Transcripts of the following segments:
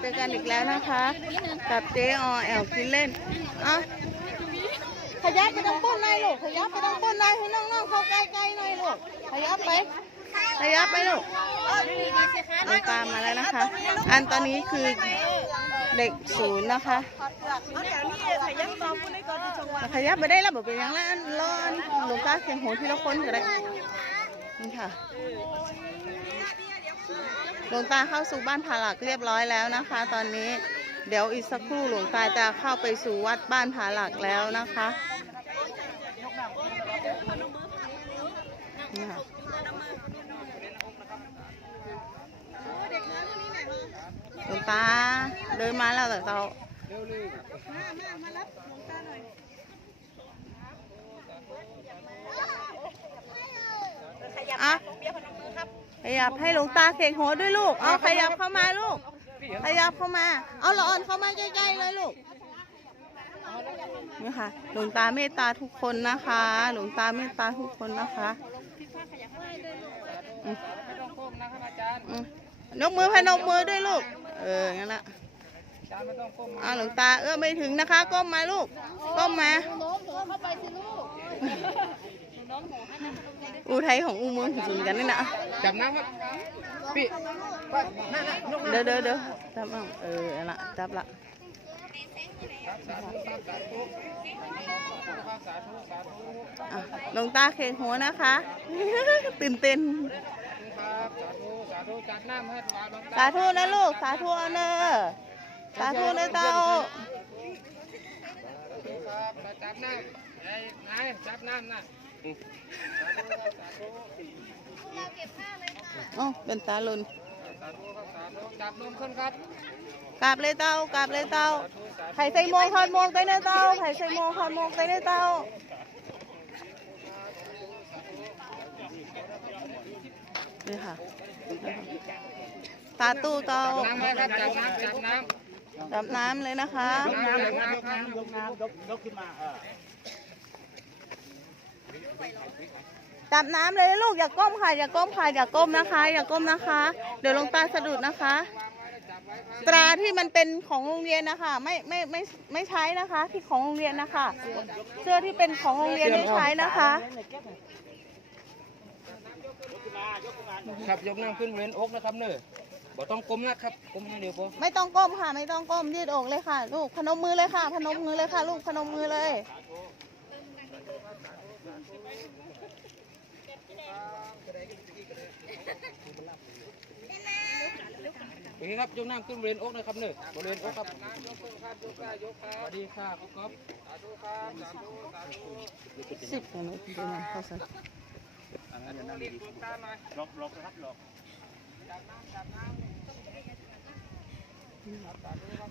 เจอกันอีกแล้วนะคะ กับเจอแอลกินเล่นอะขยับไปตรงก้นหน่อยลูกขยับไปตรงก้นหน่อยให้น้องๆเข้าใกล้ๆหน่อยลูกขยับไปขยับไปลูกหลวงตามาแล้วนะคะ อันตอนนี้คือเด็กศูนย์นะคะขยับไปได้แล้วบอกเป็นหยังแล้วอันรออันหลวงตาเสียงโหทีละคนก็ได้ นี่ค่ะหลวงตาเข้าสู่บ้านผาหลักเรียบร้อยแล้วนะคะ ตอนนี้เดี๋ยวอีกสักครู่หลวงตาจะเข้าไปสู่วัดบ้านผาหลักแล้วนะคะนี่ค่ะหลวงตาเดินมาแล้วแต่เรา อะขยับให้หลวงตาเข่งหัวด้วยลูก เอาขยับเข้ามาลูก ขยับเข้ามา เอาละอ่อนเข้ามาใกล้ๆเลยลูกนี่ค่ะ หลวงตาเมตตาทุกคนนะคะ หลวงตาเมตตาทุกคนนะคะอืมอืมยกมือพนมมือด้วยลูก เออ งั้นละอาหลวงตาเอื้อไม่ถึงนะคะ ก้มมาลูก ก้มมา อูไทยของอูเมืองสุนกันนี่นะจับน้ำครับพี่นั่นนั่นยกเดี๋ยวเดี๋ยวเดี๋ยวจับเอาเออเอาละจับละสาธุสาธุสาธุสาธุอะหลวงตาเข่งหัวนะคะ ตื่นเต้นครับสาธุสาธุจัดน้ำให้หลวงตาสาธุนะลูก สาธุเอาเนอะสาธุนะเต้าครับมาจับน้ำไอ้นายจับน้ำนะ สาธุสาธุอ๋อเป็นตาลุนสาธุครับสาธุจับนมขึ้นครับกราบเลยเต้ากราบเลยเต้าสาธุสาธุไผ่ใส่โมงทอดโมงไปเนอะเต้าไผ่ใส่โมงทอดโมงไปเนอะเต้านี่ค่ะตาตู้เต้าน้ำไว้ครับจับน้ำจับน้ำดับน้ำเลยนะคะน้ำน้ำน้ำยกน้ำยกยกขึ้นมาเออ จับน้ำเลยลูกอย่าก้มค่ะอย่าก้มค่ะอย่าก้มนะคะ อย่าก้มนะคะ เดี๋ยวหลวงตาสะดุดนะคะ ตราที่มันเป็นของโรงเรียนนะคะไม่ไม่ไม่ไม่ใช้นะคะ ที่ของโรงเรียนนะคะเสื้อที่เป็นของโรงเรียนไม่ใช้นะคะ ครับยกน้ำขึ้นบริเวณอกนะครับเนอะบ่ต้องก้มนะครับก้มอย่างเดียวพอไม่ต้องก้มค่ะ ไม่ต้องก้มยืดอกเลยค่ะ ลูกพนมมือเลยค่ะ พนมมือเลยค่ะ ลูกพนมมือเลย โอเคครับยกน้ำขึ้นบริเวณอกนะครับเนอะบริเวณอกครับน้ำยกขึ้นครับยกได้ยกครับสวัสดีครับพี่ก๊อฟสาธุครับสาธุสาธุสิบของหนูเป็นไงเข้าใส่รีบลูกตาหน่อยหลบหลบนะครับหลบ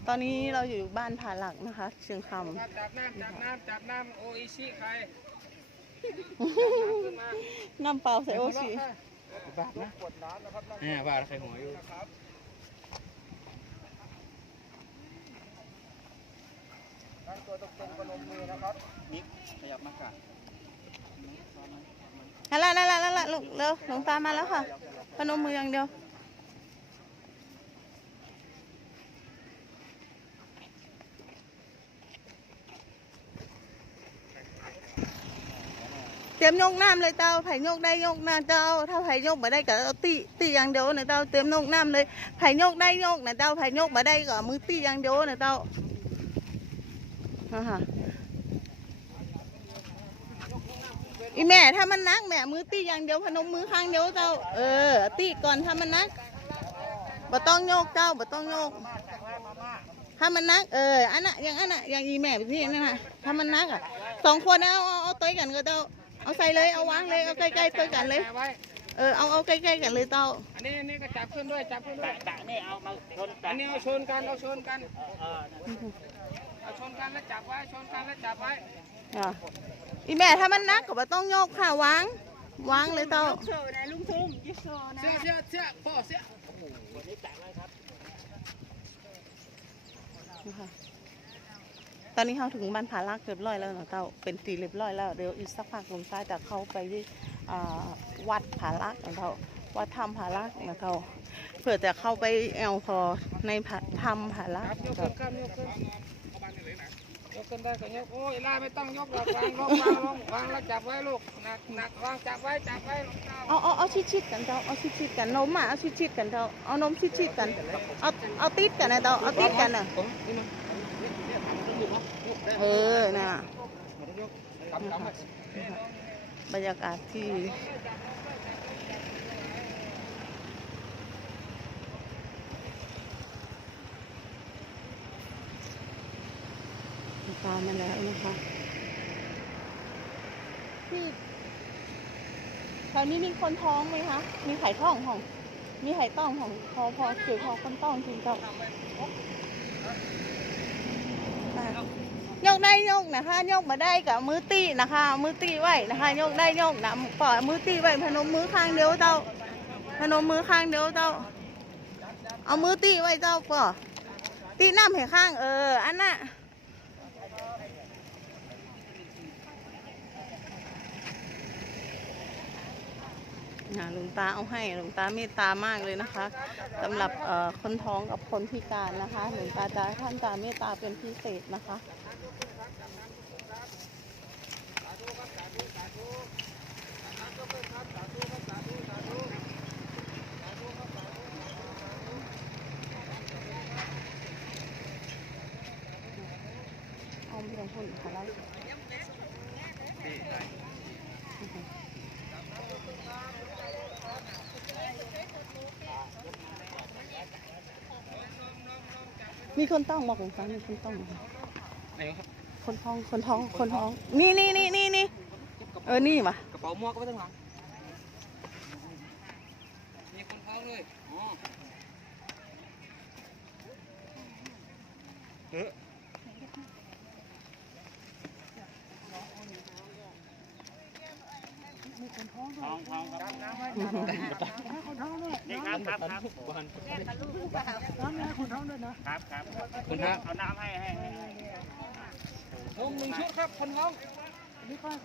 ตอนนี้เราอยู่บ้านผาหลักนะคะ เชียงคครับจับน้ำจับน้ำจับน้ำโออิชิใครำ น้ำเปล่าใส่โอชิบาทนะเนี่ยบาทใครหัวอยู่ตัวตรงๆพนมมือนะครับมิกขยับมากะนั่นแหละนั่นแหละนั่นแหละลูกเร็วหลวงตามาแล้วค่ะพนมมืออย่างเดียว เตรียมยกน้ำเลยเต้าไผ่ยกได้ยกน้ำเต้าถ้าไผ่ยกมาได้ก็ตีตีอย่างเดียวนะเต้าเตรียมยกน้ำเลยไผ่ยกได้ยกนะเต้าไผ่ยกมาได้ก็มือตีอย่างเดียวนะเต้าอ่าฮะอีแม่ถ้ามันนักแม่มือตีอย่างเดียวพนมมือข้างเดียวเจ้าเออตีก่อนถ้ามันนักบ่ต้องโยกเจ้าบ่ต้องโยกถ้ามันนักเอออันน่ะอย่างอันน่ะอย่างอีแม่แบบนี้นั่นน่ะถ้ามันนักอะสองคนเอาเอาเอาต้อยกันก็เจ้า เอาใส่เลย เอาวางเลย เอาใกล้ๆต้อยกันเลยแปะไว้เออ เอาเอาใกล้ๆกันเลยเจ้า อันนี้อันนี้ก็จับขึ้นด้วยจับขึ้นด้วยแตะนี่เอามาชนอัแตะนนี้เอาชนกันเอาชนกัน เออเอาชนกันแล้วจับไว้ชนกันแล้วจับไว้อะอีแม่ถ้ามันนักก็บ่ต้องโยกค่ะวางวางเลยเจ้า เสื้อเสื้อเสื้อพ่อเสื้อนะคะ ตอนนี้เขาถึงบ้านผาลักเรียบร้อยแล้วนะเจ้าเป็นตีเรียบร้อยแล้วเดี๋ยวอีกสักพักหลวงตาจะเข้าไปที่อ่าวัดผาลักนะเจ้าวัดถ้ำผาลักนะเจ้าผื่อจะเข้าไปแอลพอในผาทำผาละครับยกขึ้นครับยกขึ้นยกขึ้นได้ก็ยกโอ้ยล่าไม่ต้องยกหรอกวางลงวางลงวางแล้วจับไว้ลูกหนักหนักวางจับไว้จับไว้ลูกเจ้าเอาเอาเอาชิดชิดๆกันเจ้าเอาชิดชิดๆกันนมอะเอาชิดชิดๆกันเจ้าเอานมชิดชิดๆกันเอาเอาติดกันนะเจ้าเอาติดกันน่ะผมนี่มัน เออน่ะนยกกำกำไว้บรรยากาศที่ตามมาแล้วนะคะที่แถวนี้มีคนท้องไหมคะ มีไข่ท้องของ มีไข่ต้องของพอพอเกี่ยวพอคนต้องจริงเจ้า ยกได้ยกนะคะยกมาได้กับมือตีนะคะเอามือตีไว้นะคะยกได้ยกนะปล่อยมือตีไว้พนมมือข้างเดียวเจ้า พนมมือข้างเดียวเจ้า เอามือตีไว้เจ้าก่อตีน้ำให้ข้างเอออันน่ะ หลวงตาเอาให้หลวงตาเมตตามากเลยนะคะสำหรับคนท้องกับคนพิการนะคะหลวงตาจะท่านจะเมตตาเป็นพิเศษนะคะเอาเพียงคนค่ะแล้ว มีคนต้องบอกหลวงตามีคนต้องไหนครับคนท้องคนท้องคนท้อง นี่นี่นี่นี่นี่เออนี่มากระเป๋าหมวกก็ไว้ตั้งหลังมีคนท้องเลยอ๋อเออ ท้องท้องครับนี่ครับครับครับบ้านครับครับคุณฮะเอาน้ำให้ให้ให้ให้นมหนึ่งชุดครับคนท้องถาม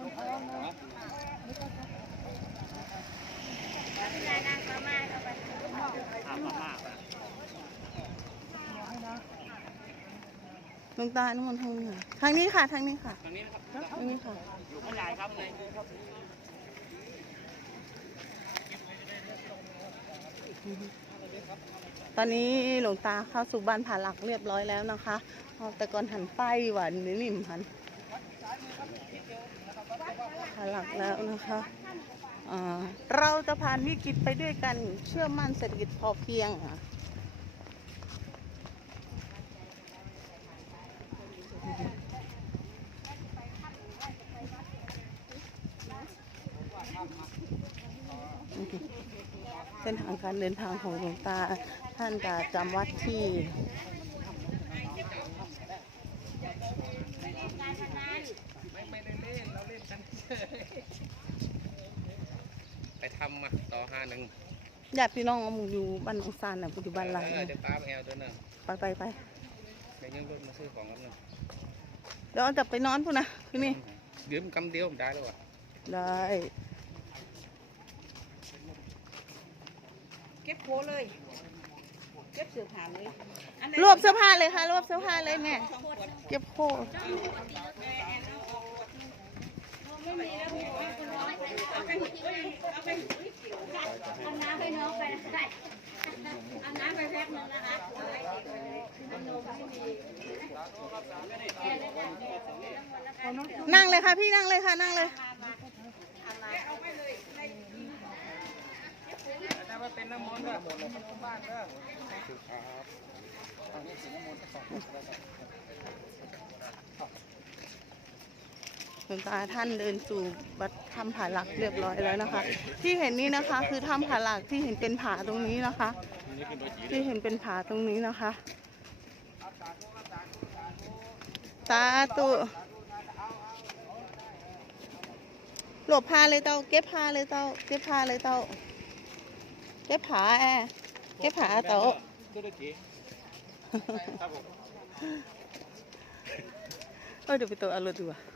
มาม่าหลวงตานุมันทางนี้ค่ะ ทางนี้ค่ะ ทางนี้ค่ะตรงนี้นะครับทางนี้ค่ะอยู่ข้างในครับเลย ตอนนี้หลวงตาเข้าสู่บ้านผาหลักเรียบร้อยแล้วนะคะแต่ก่อนหันไปหวานนี่นิ่มหันผาหลักแล้วนะคะเราจะผ่านวิกฤตไปด้วยกันเชื่อมั่นเศรษฐกิจพอเพียง เส้นทางการเดินทางของหลวงตา ท่านจะจำวัดที่ไม่ไม่ได้เล่นเราเล่นกันเฉยไปทำมาต่อห้าหนึ่งญาติพี่น้องเอาหมึงอยู่บ้านหนองซานน่ะกูอยู่บ้านไรเออเดี๋ยวตามแอลตัวนึงไปไปไปเดี๋ยวยังรถมาซื้อของกันนึงเดี๋ยวเอาจะไปนอนพูดนะคืนนี้เดี๋ยวมันกำเดียวมันได้แล้ววะได้ เก็บโคเลย เก็บเสื้อผ้าเลยอันไหนรวบเสื้อผ้าเลยค่ะรวบเสื้อผ้าเลยแม่เก็บโคไม่มีแล้วพี่ว่าคุณน้องเอาไปเอาไปเอาน้ำให้น้องไปได้เอาน้ำไปแพ็คนึงนะคะเอานมไม่มีนั่งเลยค่ะพี่นั่งเลยค่ะนั่งเลยถ้า ว่าเป็นน้ำมนต์ก็หมดเลยบ้านก็หลวงตาท่านเดินสู่วัดถ้ำผาหลักเรียบร้อยแล้วนะคะ ที่เห็นนี้นะคะ คือถ้ำผาหลักที่เห็นเป็นผาตรงนี้นะคะ ที่เห็นเป็นผาตรงนี้นะคะสาธุหลบพาเลยเต้าเก็บพาเลยเต้าเก็บพาเลยเต้า เก็บผาแอเก็บผาเ